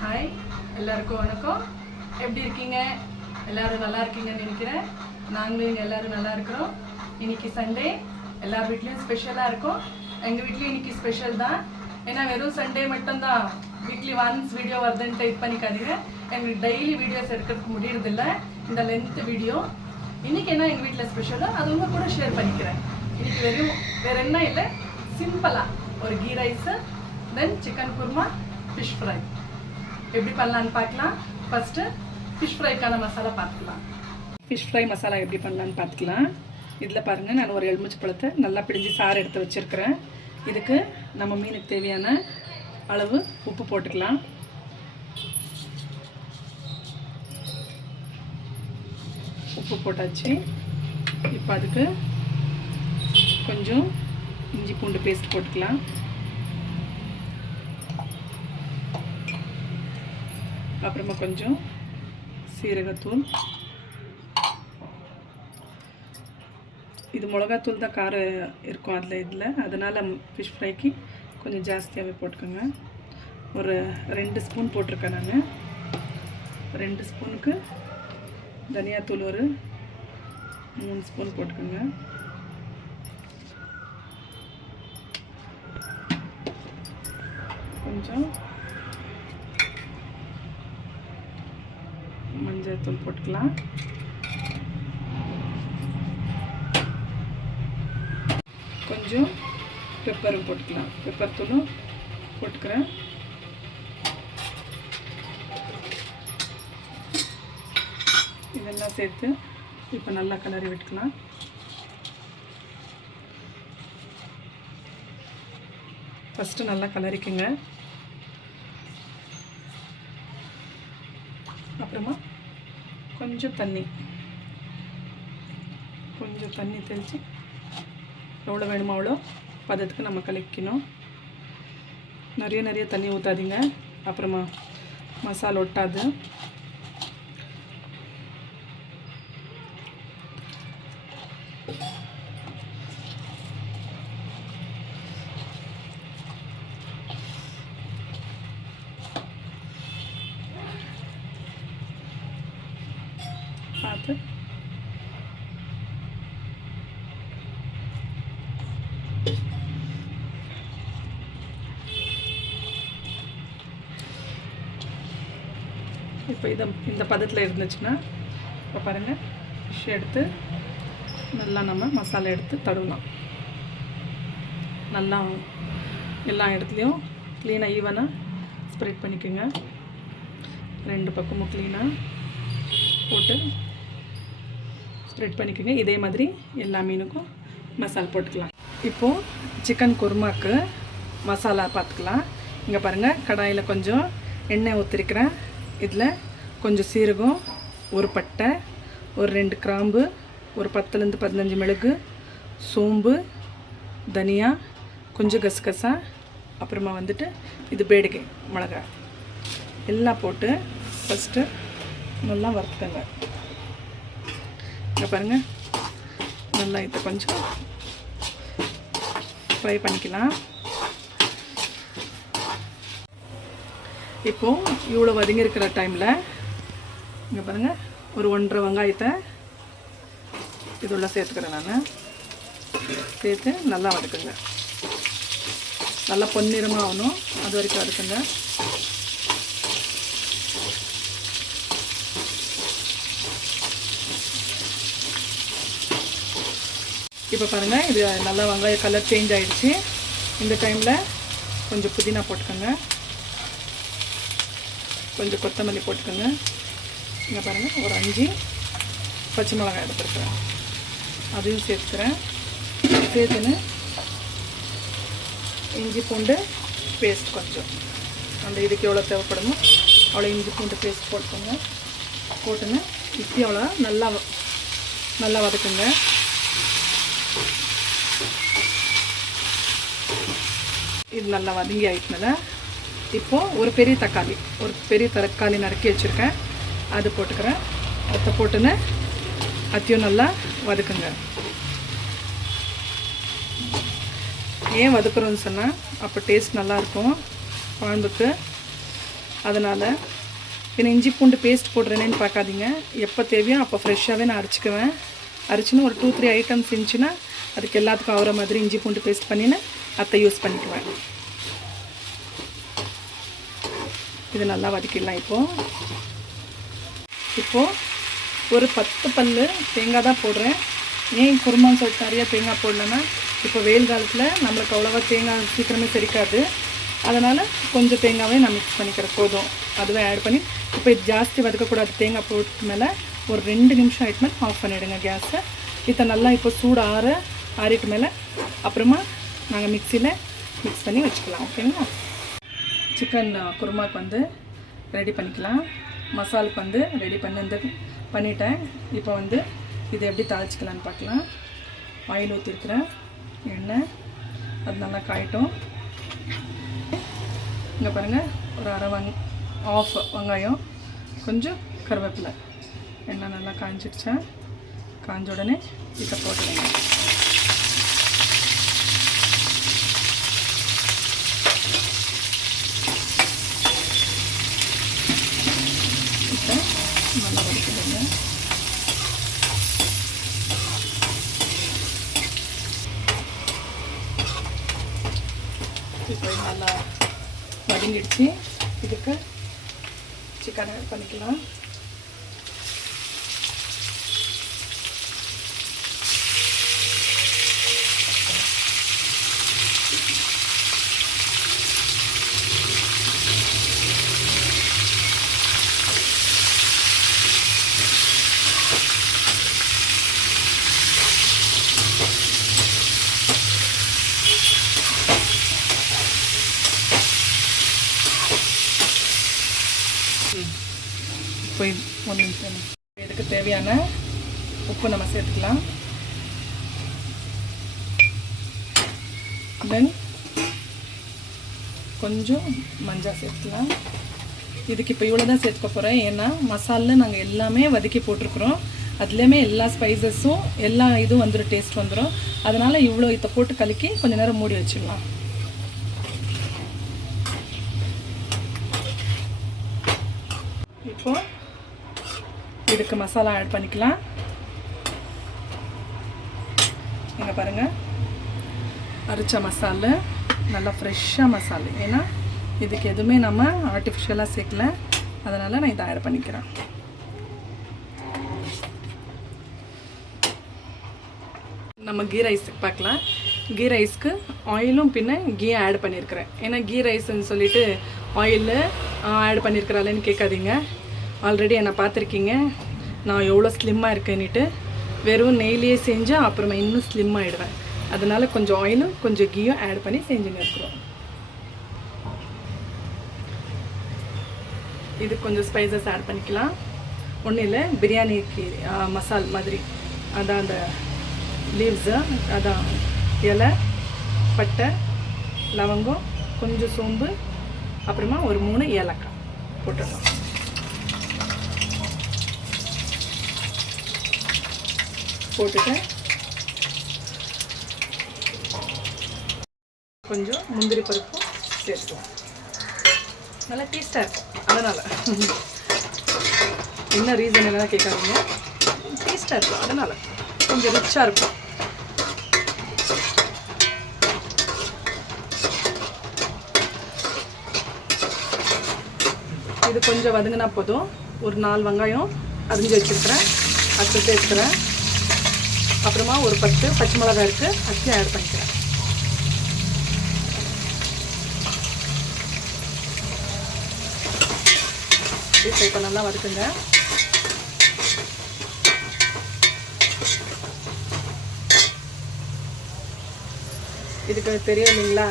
Hi எல்லாருக்கும் வணக்கம். எப்படி இருக்கீங்க? எல்லோரும் நல்லா இருக்கீங்கன்னு நினைக்கிறேன். நாங்களும் இங்கே எல்லோரும் நல்லா இருக்கிறோம். இன்றைக்கி சண்டே, எல்லார் வீட்லேயும் ஸ்பெஷலாக இருக்கும். எங்கள் வீட்லேயும் இன்றைக்கி ஸ்பெஷல் தான். ஏன்னா வெறும் சண்டே மட்டும்தான் வீக்லி ஒன்ஸ் வீடியோ வருதுன்னு டைப் பண்ணிக்காதீங்க. எங்களுக்கு டெய்லி வீடியோஸ் எடுக்கிறதுக்கு முடியறதில்ல, இந்த லென்த் வீடியோ. இன்றைக்கி என்ன எங்கள் வீட்டில் ஸ்பெஷலோ அது உங்கள் கூட ஷேர் பண்ணிக்கிறேன். இன்றைக்கி வேறு என்ன இல்லை, சிம்பிளாக ஒரு ghee rice, then chicken kurma, fish fry எப்படி பண்ணலான்னு பார்க்கலாம். ஃபஸ்ட்டு ஃபிஷ் ஃப்ரைக்கான மசாலா பார்த்துக்கலாம். ஃபிஷ் ஃப்ரை மசாலா எப்படி பண்ணலான்னு பார்த்துக்கலாம். இதில் பாருங்கள், நான் ஒரு எலுமிச்சை பழத்தை நல்லா பிடிஞ்சி சாறு எடுத்து வச்சுருக்கிறேன். இதுக்கு நம்ம மீனுக்கு தேவையான அளவு உப்பு போட்டுக்கலாம். உப்பு போட்டாச்சு. இப்போ அதுக்கு கொஞ்சம் இஞ்சி பூண்டு பேஸ்ட் போட்டுக்கலாம். அப்புறமா கொஞ்சம் சீரகத்தூள். இது மிளகாத்தூள் தான் காரம் இருக்கும் இதில், அதனால் ஃபிஷ் ஃப்ரைக்கு கொஞ்சம் ஜாஸ்தியாகவே போட்டுக்கோங்க. ஒரு 2 ஸ்பூன் போட்டிருக்கேன் நான். 2 ஸ்பூனுக்கு தனியாத்தூள் ஒரு 3 ஸ்பூன் போட்டுக்கோங்க. கொஞ்சம் மஞ்சள் தூள் போட்டுக்கலாம். கொஞ்சம் பெப்பரும் போட்டுக்கலாம். பெப்பர் தூளும் போட்டுக்கிறேன். இதெல்லாம் சேர்த்து இப்போ நல்லா கிளறி விட்டுக்கலாம். ஃபஸ்ட்டு நல்லா கிளறிக்குங்க. அப்புறமா கொஞ்சம் தண்ணி தெளித்து எவ்வளோ வேணுமோ அவ்வளோ பதத்துக்கு நம்ம கலக்கணும். நிறைய தண்ணி ஊற்றாதீங்க, அப்புறமா மசாலா ஒட்டாது. பார்த்து இப்போ இந்த பதத்தில் இருந்துச்சுன்னா, இப்போ பாருங்கள், ஃபிஷ் எடுத்து நல்லா நம்ம மசாலா எடுத்து தடவலாம். நல்லா எல்லா இடத்துலையும் க்ளீனாக ஈவனாக ஸ்ப்ரெட் பண்ணிக்கோங்க. 2 பக்கமும் க்ளீனாக போட்டு ஸ்ப்ரெட் பண்ணிக்கோங்க. இதே மாதிரி எல்லா மீனுக்கும் மசாலா போட்டுக்கலாம். இப்போது சிக்கன் குருமாக்கு மசாலா பார்த்துக்கலாம். இங்கே பாருங்கள், கடாயில் கொஞ்சம் எண்ணெய் ஊற்றிருக்கிறேன். இதில் கொஞ்சம் சீரகம், ஒரு பட்டை, ஒரு 2 கிராம்பு, ஒரு 10லேருந்து 15 மிளகு, சோம்பு, தனியா, கொஞ்சம் கசகசா, அப்புறமா வந்துட்டு இது பேடிகை மிளகாய் எல்லாம் போட்டு ஃபஸ்ட்டு நல்லா வறுத்துக்கங்க. இங்கே பாருங்கள், நல்லா இதை கொஞ்சம் ஃப்ரை பண்ணிக்கலாம். இப்போது இவ்வளோ வதங்கி இருக்கிற டைமில் இங்கே பாருங்கள், ஒரு 1.5 வெங்காயத்தை இதுள்ள சேர்த்துக்கிறேன். நான் சேர்த்து நல்லா வதக்குங்க. நல்லா பொன்னிறமாக ஆகணும், அது வரைக்கும் வதக்குங்க. இப்போ பாருங்கள், இது நல்லா வெங்காய கலர் சேஞ்ச் ஆகிடுச்சு. இந்த டைமில் கொஞ்சம் புதினா போட்டுக்கோங்க, கொஞ்சம் கொத்தமல்லி போட்டுக்கோங்க. இங்கே பாருங்கள், ஒரு 5 பச்சை மிளகாய் எடுத்துருக்குறேன், அதையும் சேர்த்துக்கிறேன். சேர்த்துன்னு இஞ்சி பூண்டு பேஸ்ட் கொஞ்சம், அந்த இதுக்கு எவ்வளோ தேவைப்படுமோ அவ்வளோ இஞ்சி பூண்டு பேஸ்ட் போட்டுக்கோங்க. போட்டுன்னு இப்படி அவ்வளோ நல்லா வதக்குங்க. இது நல்லா வதங்கி ஆகிட்டுனால இப்போது ஒரு பெரிய தக்காளி நறுக்கி வச்சுருக்கேன், அது போட்டுக்கிறேன். அதை போட்டுன்னு அதையும் நல்லா வதக்குங்க. ஏன் வதக்குறோன்னு சொன்னால் அப்போ டேஸ்ட் நல்லாயிருக்கும் குழம்புக்கு. அதனால் பின்ன இஞ்சி பூண்டு பேஸ்ட் போடுறேனேன்னு பார்க்காதீங்க. எப்போ தேவையோ அப்போ ஃப்ரெஷ்ஷாகவே நான் அரைச்சிக்குவேன். அரைச்சின்னு ஒரு 2-3 ஐட்டம்ஸ் இருந்துச்சுன்னா அதுக்கு எல்லாத்துக்கும் ஆகிற மாதிரி இஞ்சி பூண்டு பேஸ்ட் பண்ணின்னு அதை யூஸ் பண்ணிக்குவேன். இது நல்லா வதக்கிடலாம். இப்போது ஒரு 10 பல் தேங்காய் தான் போடுறேன். ஏன் குருமான்னு சொல்லிட்டு நிறையா தேங்காய் போடலன்னா இப்போ வெயில் காலத்தில் நம்மளுக்கு அவ்வளோவா தேங்காய் சீக்கிரமே செரிக்காது. அதனால் கொஞ்சம் தேங்காவே நான் மிக்ஸ் பண்ணிக்கிறேன், போதும். அதுவே ஆட் பண்ணி இப்போ இது ஜாஸ்தி வதக்கக்கூடாது. தேங்காய் போட்டு மேலே ஒரு 2 நிமிஷம் ஆகிட்டு ஆஃப் பண்ணிவிடுங்க கேஸை. இதை நல்லா இப்போ சூடு ஆறிட்டு மேலே அப்புறமா நாங்கள் மிக்சியில் மிக்ஸ் பண்ணி வச்சுக்கலாம். ஓகேங்களா? சிக்கன் குருமாவுக்கு ரெடி பண்ணிக்கலாம். மசாலுக்கு ரெடி பண்ணிட்டேன். இப்போ இதை எப்படி தாளிச்சிக்கலான்னு பார்க்கலாம். ஆயில் ஊற்றிருக்கிறேன், எண்ணெய் அது நல்லா காயட்டும். இங்கே பாருங்கள், ஒரு ஆஃப் வெங்காயம், கொஞ்சம் கருவேப்பிலை. எண்ணெய் நல்லா காய்ஞ்சிடுச்சேன். காய்ஞ்ச உடனே இதை போட்டுடுங்க. இப்போ நல்லா வதக்கிடுங்க. இப்போ நல்லா வதங்கிடுச்சு. இதுக்கு சிக்கன் ஆட் பண்ணிக்கலாம். இப்போ 1 நிமிஷம் இதுக்கு தேவையான உப்பு நம்ம சேர்த்துக்கலாம். தென் கொஞ்சம் மஞ்சள் சேர்த்துக்கலாம். இதுக்கு இப்போ இவ்வளோ தான் சேர்த்துக்க போகிறேன். ஏன்னா மசாலில் நாங்கள் எல்லாமே வதக்கி போட்டிருக்குறோம். அதுலேயுமே எல்லா ஸ்பைசஸும் எல்லா இதுவும் டேஸ்ட் வந்துடும். அதனால் இவ்வளோ இதை போட்டு கலக்கி கொஞ்சம் நேரம் மூடி வச்சிடலாம். இப்போது இதுக்கு மசாலா ஆட் பண்ணிக்கலாம். இங்கே பாருங்கள், அரைச்ச மசாலா, நல்லா ஃப்ரெஷ்ஷாக மசாலா. ஏன்னா இதுக்கு எதுவுமே நம்ம ஆர்டிஃபிஷியலாக சேர்க்கல. அதனால் நான் இதை ஆட் பண்ணிக்கிறேன். நம்ம கீ ரைஸுக்கு பார்க்கலாம். கீ ரைஸ்க்கு ஆயிலும் பின்ன கீ ஆட் பண்ணியிருக்கிறேன். ஏன்னா கீ ரைஸ்ன்னு சொல்லிட்டு ஆயில் ஆட் பண்ணியிருக்கிறாளேன்னு கேட்காதீங்க. ஆல்ரெடி என்னை பார்த்துருக்கீங்க, நான் எவ்வளோ ஸ்லிம்மாக இருக்கேன்னுட்டு. வெறும் நெய்லேயே செஞ்சால் அப்புறமா இன்னும் ஸ்லிம் ஆகிடுவேன். அதனால் கொஞ்சம் ஆயிலும் கொஞ்சம் கீயும் ஆட் பண்ணி செஞ்சுன்னு இருக்கிறோம். இது கொஞ்சம் ஸ்பைசஸ் ஆட் பண்ணிக்கலாம். ஒன்றும் இல்லை, பிரியாணிக்கு மசால் மாதிரி. அதான் அந்த லீவ்ஸு, அதான் இலை, பட்டை, லவங்கம், கொஞ்சம் சோம்பு, அப்புறமா ஒரு 3 ஏலக்காய் போட்டுடலாம். போட்டுட்டு கொஞ்சம் முந்திரி பருப்பும் சேர்த்துக்கலாம். நல்லா டேஸ்ட்டாக இருக்கும். அதனால் என்ன ரீசன் என்னென்னா கேட்காதீங்க, டேஸ்ட்டாக இருக்கும். அதனால் கொஞ்சம் ரிச்சாக இருக்கும். இது கொஞ்சம் வதங்கினா போதும். ஒரு 4 வெங்காயம் அரிஞ்சு வச்சுருக்கிறேன், அது சேர்த்துக்கிறேன். அப்புறமா ஒரு 10 பச்சை மிளகாய் இருக்குது, அதையும் ஆட் பண்ணிக்கிறேன். இப்போ நல்லா வதக்குங்க. இதுக்கு தெரியும் இல்லைங்களா,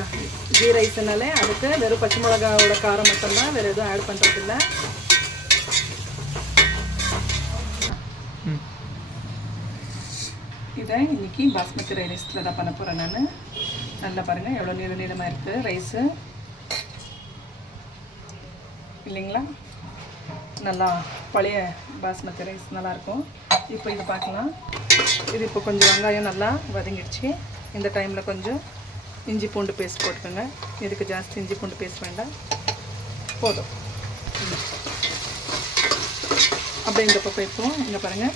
கீ ரைஸ்னாலே அதுக்கு வெறும் பச்சை மிளகாவோட காரம் மட்டும்தான், வேறு எதுவும் ஆட் பண்ணுறதில்ல. இதை இன்றைக்கி பாஸ்மதி ரைஸில் தான் பண்ண போகிறேன் நான். நல்லா பாருங்கள் எவ்வளோ நீளமாக இருக்குது ரைஸு இல்லைங்களா. நல்லா பழைய பாஸ்மதி ரைஸ் நல்லாயிருக்கும். இப்போ இது பார்க்கலாம். இது இப்போ கொஞ்சம் வெங்காயம் நல்லா வதங்கிடுச்சு. இந்த டைமில் கொஞ்சம் இஞ்சி பூண்டு பேஸ்ட் போட்டுக்கோங்க. இதுக்கு ஜாஸ்தி இஞ்சி பூண்டு பேஸ்ட் வேண்டாம், போதும். அப்படியே இந்த பக்கம் இப்போ இங்கே பாருங்கள்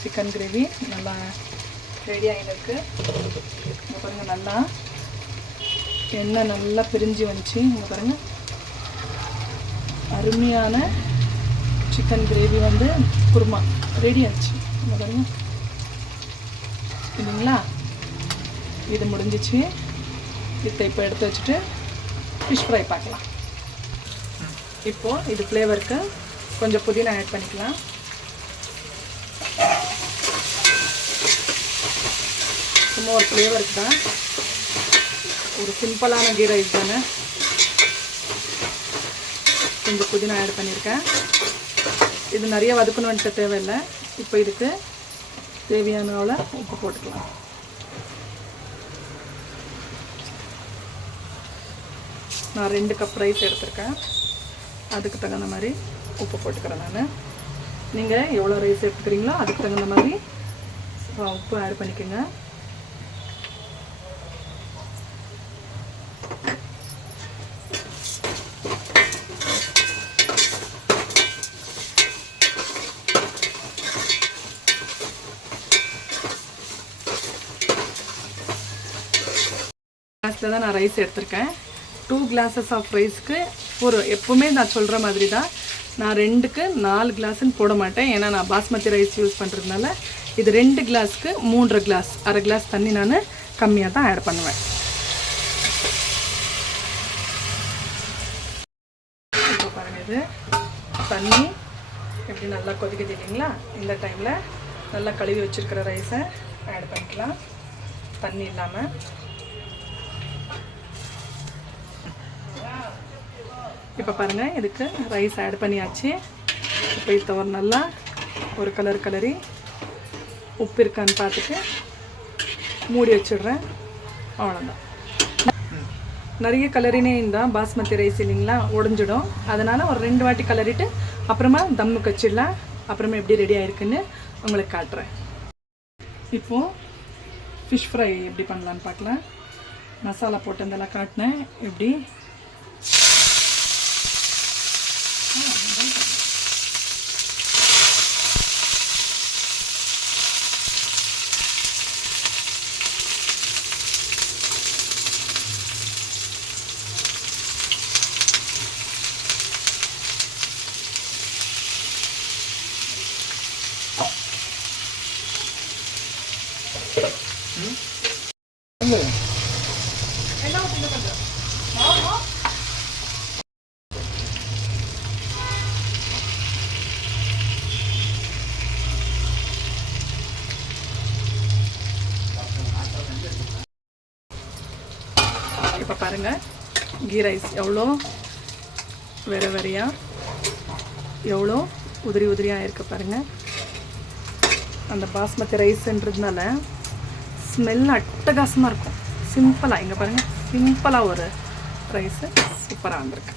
சிக்கன் கிரேவி நல்லா ரெடி ஆகிருக்கு. இங்கே பாருங்கள் நல்லா எண்ணெய் நல்லா பிரிஞ்சு வந்துச்சு. இங்கே பாருங்கள் அருமையான சிக்கன் கிரேவி வந்து குருமா ரெடி ஆச்சு. இங்கே பாருங்கள் இல்லைங்களா, இது முடிஞ்சிச்சு. இதை இப்போ எடுத்து வச்சுட்டு ஃபிஷ் ஃப்ரை பார்க்கலாம். இப்போது இது ஃப்ளேவருக்கு கொஞ்சம் புதினா ஆட் பண்ணிக்கலாம். சும்மா ஒரு ஃப்ளேவருக்கு தான், ஒரு சிம்பிளான கீ ரைஸ் தானே. கொஞ்சம் புதினா ஆட் பண்ணியிருக்கேன். இது நிறைய வதக்கணுன்ட்டு தேவையில்லை. இப்போ இதுக்கு தேவையான அளவு உப்பு போட்டுக்கலாம். நான் 2 கப் ரைஸ் எடுத்திருக்கேன். அதுக்கு தகுந்த மாதிரி உப்பு போட்டுக்கிறேன் நான். நீங்கள் எவ்வளோ ரைஸ் எடுத்துக்கிறீங்களோ அதுக்கு தகுந்த மாதிரி உப்பு ஆட் பண்ணிக்கோங்க. கிளாஸில் தான் நான் ரைஸ் எடுத்திருக்கேன். 2 glasses ஆஃப் ரைஸ்க்கு எப்போவுமே நான் சொல்கிற மாதிரி தான், நான் 2க்கு 4 கிளாஸ்ன்னு போட மாட்டேன். ஏன்னா நான் பாஸ்மதி ரைஸ் யூஸ் பண்ணுறதுனால இது 2 கிளாஸ்க்கு 3.5 கிளாஸ், அரை கிளாஸ் தண்ணி நான் கம்மியாக தான் ஆட் பண்ணுவேன். இப்போ பாருங்கள், இது தண்ணி எப்படி நல்லா கொதிக்குது இல்லைங்களா. இந்த டைமில் நல்லா கழுவி வச்சுருக்கிற ரைஸை ஆட் பண்ணிக்கலாம் தண்ணி இல்லாமல். இப்போ பாருங்கள், இதுக்கு ரைஸ் ஆட் பண்ணியாச்சு. இப்போ இதை ஒரு நல்லா ஒரு கலர் கலரி உப்பு இருக்கான்னு பார்த்துட்டு மூடி வச்சிடுறேன். அவ்வளோதான். நிறைய கலரினே இருந்தால் பாஸ்மதி ரைஸ் இல்லைங்களா உடஞ்சிடும். அதனால் ஒரு 2 வாட்டி கலரிட்டு அப்புறமா தம்முக்கு வச்சிடலாம். அப்புறமா எப்படி ரெடி ஆகிருக்குன்னு உங்களுக்கு காட்டுறேன். இப்போது ஃபிஷ் ஃப்ரை எப்படி பண்ணலான்னு பார்க்கலாம். மசாலா போட்டு இதெல்லாம் காட்டினேன் எப்படி. இப்போ பாருங்கள், கீ ரைஸ் எவ்வளோ வேறு வேறையாக எவ்வளோ உதிரி உதிரியாக இருக்குது பாருங்கள். அந்த பாஸ்மதி ரைஸ்ன்றதுனால ஸ்மெல் அட்டகாசமாக இருக்கும். சிம்பிளாக இங்கே பாருங்கள், சிம்பிளாக ஒரு ரைஸு சூப்பராக வந்திருக்கு.